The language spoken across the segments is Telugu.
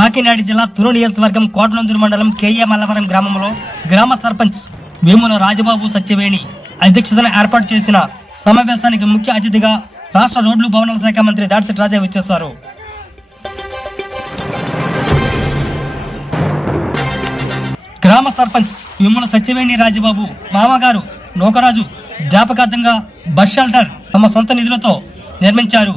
కాకినాడ జిల్లా తురు నియోజకవర్గం కోటనందూరు మండలం కేఏ మల్లవరం గ్రామంలో గ్రామ సర్పంచ్ వేముల రాజబాబు సత్యవేణి అధ్యక్షతన ఏర్పాటు చేసిన సమావేశానికి ముఖ్య అతిథిగా రాష్ట్ర రోడ్లు భవనాల శాఖ మంత్రి దాడిశెట్టి రాజా విచ్చేశారు. గ్రామ సర్పంచ్ విమల సత్యవేణి రాజబాబు మామగారు నోకరాజు జ్ఞాపకార్థంగా బస్ షెల్టర్ తమ సొంత నిధులతో నిర్మించారు.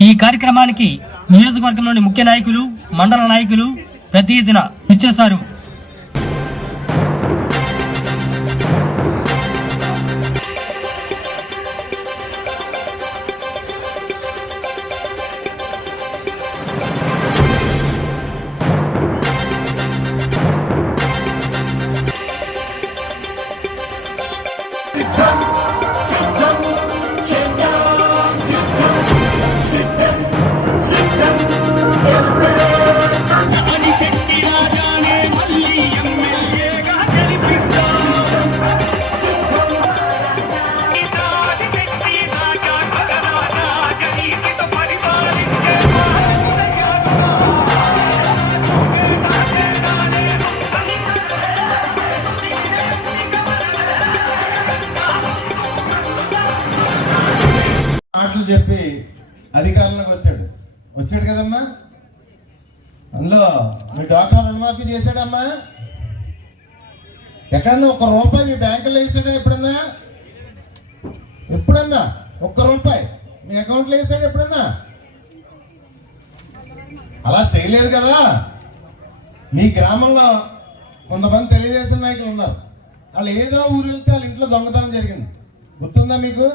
ఈ కార్యక్రమానికి నియోజకవర్గంలోని ముఖ్య నాయకులు మండల నాయకులు ప్రతిదిన ఇచ్చేశారు మాటలు చెప్పి అధికారంలోకి వచ్చాడు. వచ్చాడు కదమ్మా? అందులో మీ డాక్టర్ రుణమాఫీ చేశాడమ్మా. ఎక్కడన్నా ఒక్క రూపాయి మీ బ్యాంకులో వేసాడా ఎప్పుడన్నా? ఎప్పుడన్నా? ఒక్క రూపాయి మీ అకౌంట్లో వేసాడు ఎప్పుడన్నా? అలా చేయలేదు కదా. మీ గ్రామంలో కొంతమంది తెలియజేసిన నాయకులు ఉన్నారు. వాళ్ళు ఏదో ఊరు వెళ్తే వాళ్ళ ఇంట్లో దొంగతనం జరిగింది. గుర్తుందా మీకు?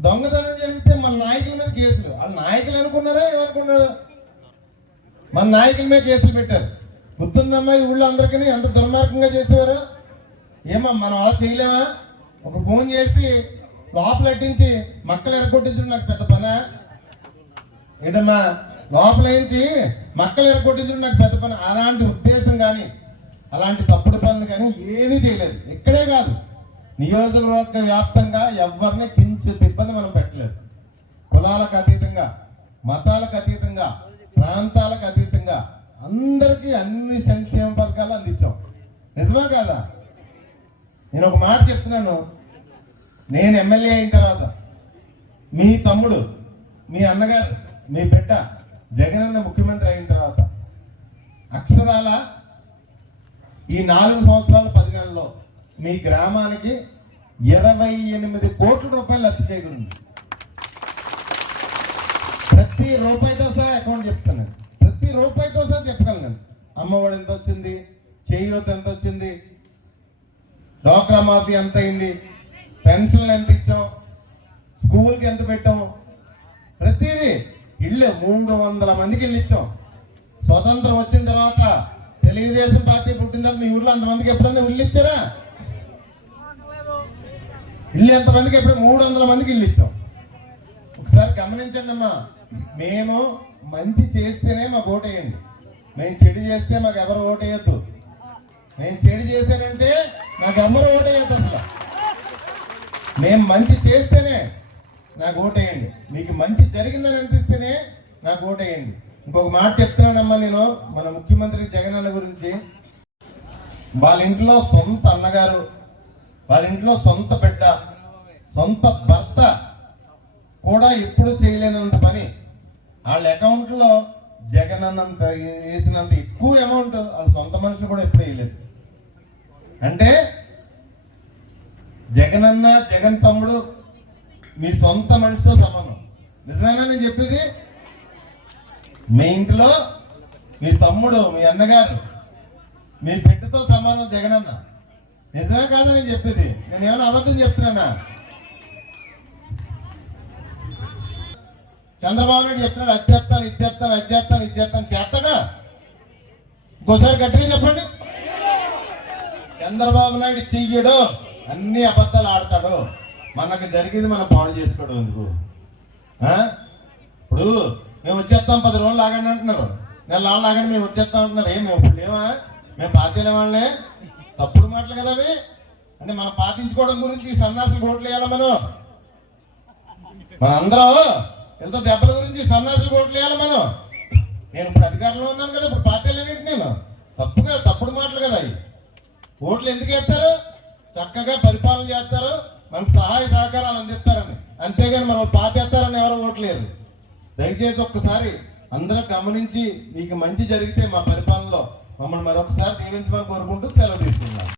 దొంగతనం జరిగితే మన నాయకుల మీద కేసులు. వాళ్ళ నాయకులు అనుకున్నారా? ఏమనుకున్నారు? మన నాయకుల మీద కేసులు పెట్టారు. గుర్తుందమ్మా ఈ ఊళ్ళో అందరికీ ఎంత దుర్మార్గంగా చేసేవారు? ఏమా మనం అలా చేయలేమా? ఒక ఫోన్ చేసి లోపల ఎట్టించి మక్కలు ఎరగొట్టించడం నాకు పెద్ద పనా? ఏంటమ్మా లోపల ఏంచి మక్కలు ఎరగొట్టించడం నాకు పెద్ద పని? అలాంటి ఉద్దేశం కానీ అలాంటి తప్పుడు పనులు కానీ ఏమీ చేయలేదు. ఇక్కడే కాదు. నియోజకవర్గ వ్యాప్తంగా ఎవరిని కించిత్ ఇబ్బంది మనం పెట్టలేదు. కులాలకు అతీతంగా మతాలకు అతీతంగా ప్రాంతాలకు అతీతంగా అందరికీ అన్ని సంక్షేమ పథకాలు అందించాం. నిజమా కాదా? నేను ఒక మాట చెప్తున్నాను. నేను ఎమ్మెల్యే అయిన తర్వాత మీ తమ్ముడు మీ అన్నగారు మీ బిడ్డ జగనన్న ముఖ్యమంత్రి అయిన తర్వాత అక్షరాల ఈ నాలుగు సంవత్సరాల పది నెలల్లో మీ గ్రామానికి ఇరవై ఎనిమిది కోట్ల రూపాయలు అప్పు చేయగలను ప్రతి రూపాయితో సహా అకౌంట్ చెప్తాను ప్రతి రూపాయితో సహా చెప్పగలను అమ్మఒడి ఎంత వచ్చింది? చేయూత ఎంత వచ్చింది? డోక్రా మాఫీ ఎంత అయింది? పెన్షన్లు ఎంత ఇచ్చాం? స్కూల్కి ఎంత పెట్టాం? ప్రతిదీ ఇల్లు మూడు వందల మందికి ఇల్లు ఇచ్చాం. స్వతంత్రం వచ్చిన తర్వాత తెలుగుదేశం పార్టీ పుట్టిన తర్వాత మీ ఊర్లో అంతమందికి ఎప్పుడన్నా ఇల్లు ఇచ్చారా? ఇల్లు ఎంతమందికి ఎప్పుడు మూడు వందల మందికి ఇల్లు ఇచ్చాం. ఒకసారి గమనించండి అమ్మా. మేము మంచి చేస్తేనే మాకు ఓటేయండి మేము చెడు చేస్తే మాకు ఎవరు ఓటేయద్దు నేను చెడు చేశానంటే నాకు ఎవరు ఓటేయద్దు అసలు. మేము మంచి చేస్తేనే నాకు ఓటేయండి మీకు మంచి జరిగిందని అనిపిస్తేనే నాకు ఓటేయండి ఇంకొక మాట చెప్తున్నానమ్మా నేను. మన ముఖ్యమంత్రి జగన్ అన్న గురించి. వాళ్ళ ఇంట్లో సొంత అన్నగారు వాళ్ళ ఇంట్లో సొంత బిడ్డ సొంత భర్త కూడా ఎప్పుడు చేయలేనంత పని. వాళ్ళ అకౌంట్లో జగన్ అన్నంత వేసినంత ఎక్కువ అమౌంట్ వాళ్ళ సొంత మనుషులు కూడా ఎప్పుడు వేయలేదు. అంటే జగన్ అన్న జగన్ తమ్ముడు మీ సొంత మనిషితో సమానం. నిజమేనా నేను చెప్పేది? మీ ఇంట్లో మీ తమ్ముడు మీ అన్నగారు మీ బిడ్డతో సమానం జగన్ అన్న నిజమే కాదా నేను చెప్పేది. నేను ఏమైనా అబద్ధం చెప్తున్నానా? చంద్రబాబు నాయుడు చెప్తున్నాడు అధ్యత్తాను ఇచ్చేస్తాను అధ్యత్తాను ఇచ్చేస్తాను చేస్తాడా? ఇంకోసారి గట్టిగా చెప్పండి. చంద్రబాబు నాయుడు చెయ్యడు అన్ని అబద్ధాలు ఆడతాడు. మనకు జరిగింది మనం పాడు చేసుకోవడం ఎందుకు? ఇప్పుడు మేము వచ్చేస్తాం పది రోజులు ఆగండి అంటున్నారు. నెల నాళ్ళు ఆగండి మేము వచ్చేస్తాం అంటున్నారు. ఏం మేము ఇప్పుడు ఏమా మేము పార్టీలే వాళ్ళే? తప్పుడు మాటలు కదా అవి? అంటే మనం పాటించుకోవడం గురించి సన్నాసులు ఓట్లు వేయాలి మనం? మనందరం ఎంత దెబ్బల గురించి సన్నాసులు ఓట్లు వేయాలి మనం? నేను ఇప్పుడు అధికారంలో ఉన్నాను కదా ఇప్పుడు పార్టీలు ఏంటి నేను? తప్పుగా తప్పుడు మాటలు కదా అవి. ఓట్లు ఎందుకు వేస్తారు? చక్కగా పరిపాలన చేస్తారు మనకు సహాయ సహకారాలు అందిస్తారని. అంతేగాని మనం పాతేస్తారని ఎవరు ఓట్లేరు దయచేసి ఒక్కసారి అందరూ గమనించి మీకు మంచి జరిగితే మా పరిపాలనలో మమ్మల్ని మరొకసారి దీవించమని కోరుకుంటూ సెలవు తీసుకున్నాం